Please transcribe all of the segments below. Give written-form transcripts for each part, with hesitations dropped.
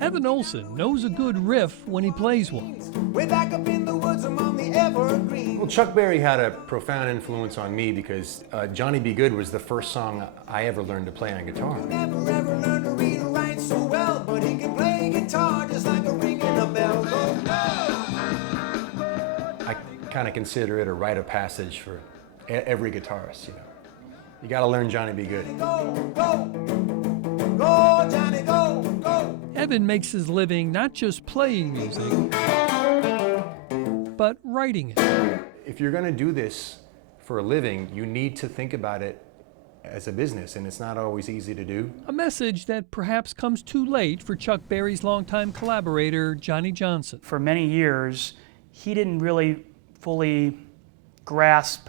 Evan Olson knows a good riff when he plays one. Way back up in the woods among the evergreens. Well, Chuck Berry had a profound influence on me because Johnny Be Good was the first song I ever learned to play on guitar. Never ever learned to read or write so well, but he can play guitar just like a ring in a bell. Go, go. I kind of consider it a rite of passage for every guitarist, you know. You got to learn Johnny Be Good. Go, go, go, Johnny, go, go. Evan makes his living not just playing music, but writing it. If you're going to do this for a living, you need to think about it as a business, and it's not always easy to do. A message that perhaps comes too late for Chuck Berry's longtime collaborator, Johnny Johnson. For many years, he didn't really fully grasp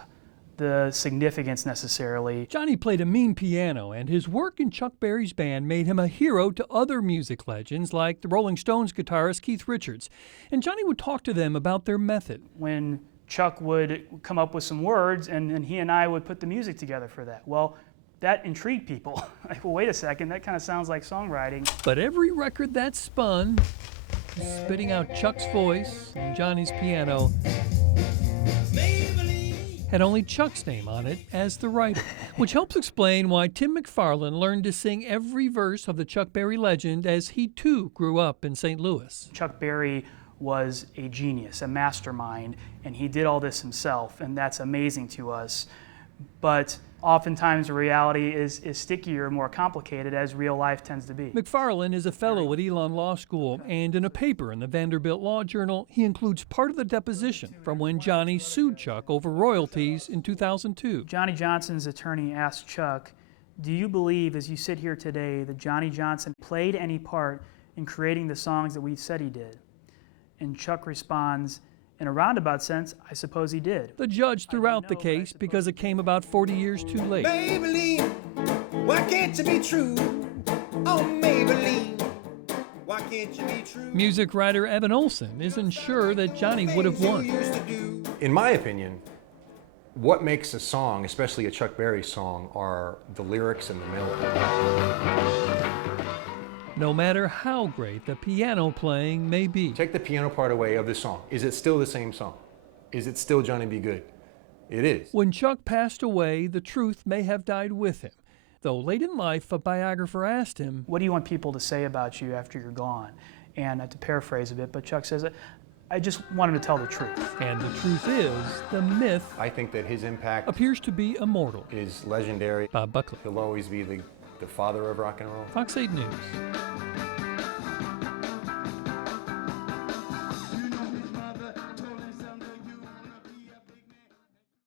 the significance necessarily. Johnny played a mean piano, and his work in Chuck Berry's band made him a hero to other music legends like the Rolling Stones guitarist Keith Richards. And Johnny would talk to them about their method. When Chuck would come up with some words and he and I would put the music together for that. Well, that intrigued people. Like, well, wait a second, that kind of sounds like songwriting. But every record that spun, spitting out Chuck's voice and Johnny's piano, had only Chuck's name on it as the writer, which helps explain why Tim McFarlane learned to sing every verse of the Chuck Berry legend as he too grew up in St. Louis. Chuck Berry was a genius, a mastermind, and he did all this himself, and that's amazing to us. But oftentimes the reality is stickier, more complicated, as real life tends to be. McFarlane is a fellow at Elon Law School, and in a paper in the Vanderbilt Law Journal, he includes part of the deposition from when Johnny sued Chuck over royalties in 2002. Johnny Johnson's attorney asked Chuck, "Do you believe, as you sit here today, that Johnny Johnson played any part in creating the songs that we said he did?" And Chuck responds, "In a roundabout sense, I suppose he did." The judge threw out the case because it came about 40 years too late. Maybelline, why can't you be true? Oh, Maybelline, why can't you be true? Music writer Evan Olson isn't sure that Johnny would have won. In my opinion, what makes a song, especially a Chuck Berry song, are the lyrics and the melody. No matter how great the piano playing may be. Take the piano part away of the song. Is it still the same song? Is it still Johnny Be Good? It is. When Chuck passed away, the truth may have died with him. Though late in life, a biographer asked him, "What do you want people to say about you after you're gone?" And to paraphrase a bit, but Chuck says, "I just want him to tell the truth." And the truth is, the myth I think that his impact appears to be immortal. is legendary. Bob Buckley, He'll always be the father of rock and roll. Fox 8 News.